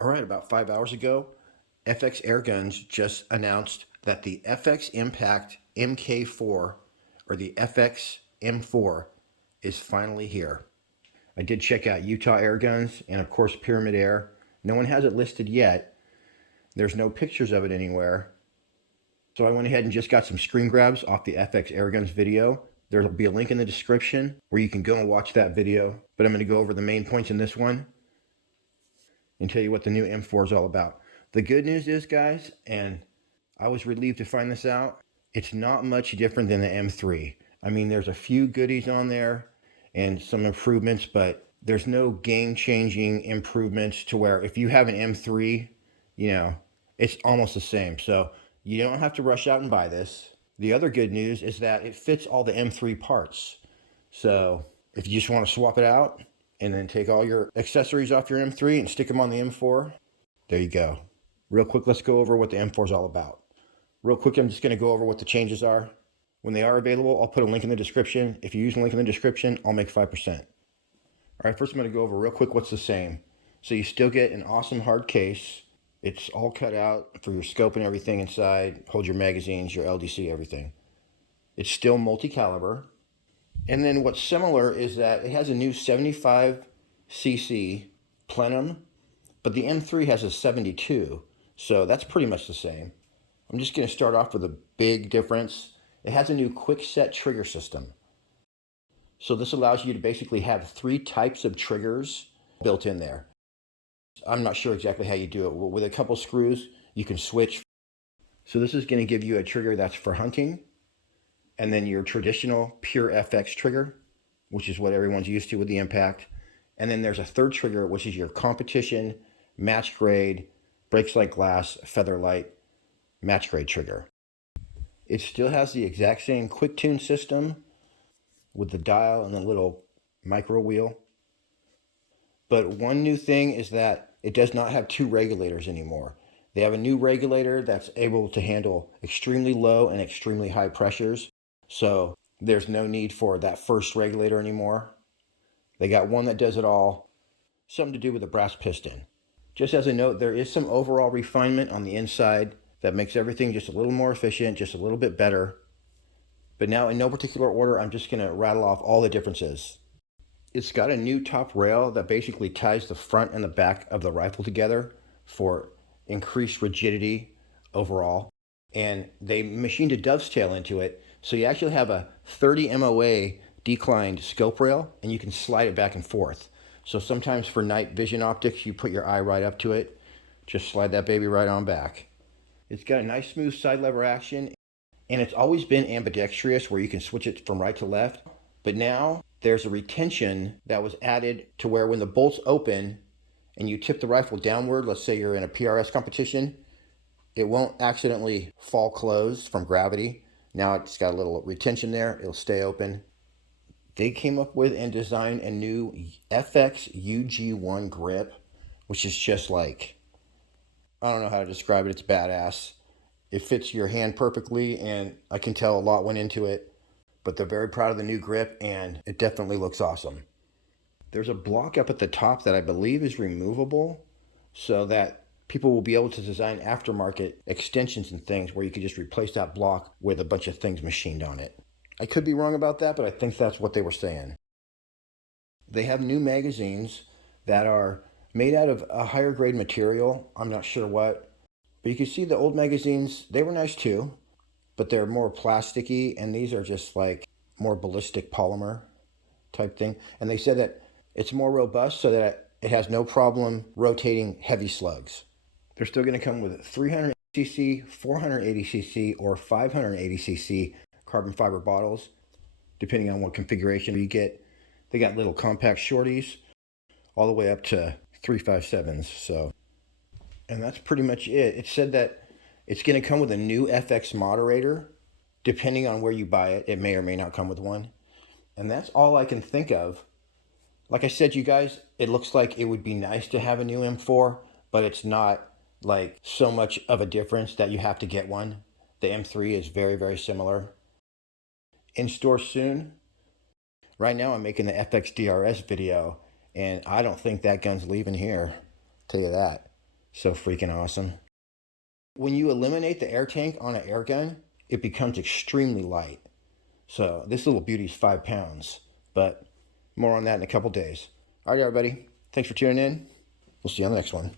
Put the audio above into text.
All right, about 5 hours ago, FX Airguns just announced that the FX Impact Mk4 or the FX M4 is finally here. I did check out Utah Airguns and, of course, Pyramid Air. No one has it listed yet. There's no pictures of it anywhere. So I went ahead and just got some screen grabs off the FX Airguns video. There'll be a link in the description where you can go and watch that video. But I'm going to go over the main points in this one and tell you what the new M4 is all about. The good news is, guys, and I was relieved to find this out, it's not much different than the M3. I mean, there's a few goodies on there and some improvements, but there's no game-changing improvements to where if you have an M3, it's almost the same. So you don't have to rush out and buy this. The other good news is that it fits all the M3 parts. So if you just want to swap it out and then take all your accessories off your M3 and stick them on the M4, there you go. Real quick, let's go over what the M4 is all about. Real quick, I'm just going to go over what the changes are. When they are available, I'll put a link in the description. If you use the link in the description, I'll make 5%. All right, first I'm going to go over real quick what's the same. So you still get an awesome hard case. It's all cut out for your scope and everything inside. Hold your magazines, your LDC, everything. It's still multi-caliber. And then what's similar is that it has a new 75cc plenum, but the M3 has a 72, so that's pretty much the same. I'm just going to start off with a big difference. It has a new quick set trigger system. So this allows you to basically have 3 types of triggers built in there. I'm not sure exactly how you do it. With a couple screws, you can switch. So this is going to give you a trigger that's for hunting, and then your traditional pure FX trigger, which is what everyone's used to with the Impact. And then there's a third trigger, which is your competition, match grade, breaks like glass, feather light, match grade trigger. It still has the exact same quick tune system with the dial and the little micro wheel. But one new thing is that it does not have 2 regulators anymore. They have a new regulator that's able to handle extremely low and extremely high pressures. So there's no need for that first regulator anymore. They got one that does it all, something to do with a brass piston. Just as a note, there is some overall refinement on the inside that makes everything just a little more efficient, just a little bit better. But now in no particular order, I'm just going to rattle off all the differences. It's got a new top rail that basically ties the front and the back of the rifle together for increased rigidity overall. And they machined a dovetail into it, so you actually have a 30 MOA declined scope rail, and you can slide it back and forth. So sometimes for night vision optics, you put your eye right up to it, just slide that baby right on back. It's got a nice smooth side lever action, and it's always been ambidextrous where you can switch it from right to left. But now there's a retention that was added to where when the bolts open and you tip the rifle downward, let's say you're in a PRS competition, it won't accidentally fall closed from gravity. Now it's got a little retention there, it'll stay open. They came up with and designed a new FX UG1 grip, which is just like, I don't know how to describe it, it's badass. It fits your hand perfectly, and I can tell a lot went into it, but they're very proud of the new grip, and it definitely looks awesome. There's a block up at the top that I believe is removable, so that people will be able to design aftermarket extensions and things where you could just replace that block with a bunch of things machined on it. I could be wrong about that, but I think that's what they were saying. They have new magazines that are made out of a higher grade material. I'm not sure what, but you can see the old magazines, they were nice too, but they're more plasticky, and these are just like more ballistic polymer type thing. And they said that it's more robust so that it has no problem rotating heavy slugs. They're still going to come with 300cc, 480cc, or 580cc carbon fiber bottles, depending on what configuration you get. They got little compact shorties all the way up to 357s. So, and that's pretty much it. It said that it's going to come with a new FX moderator. Depending on where you buy it, it may or may not come with one. And that's all I can think of. Like I said, you guys, it looks like it would be nice to have a new M4, but it's not like so much of a difference that you have to get one. The M3 is very, very similar. In store soon. Right now I'm making the FX DRS video, and I don't think that gun's leaving here. I'll tell you that. So freaking awesome. When you eliminate the air tank on an air gun, it becomes extremely light. So this little beauty's 5 pounds, but more on that in a couple days. All right, everybody. Thanks for tuning in. We'll see you on the next one.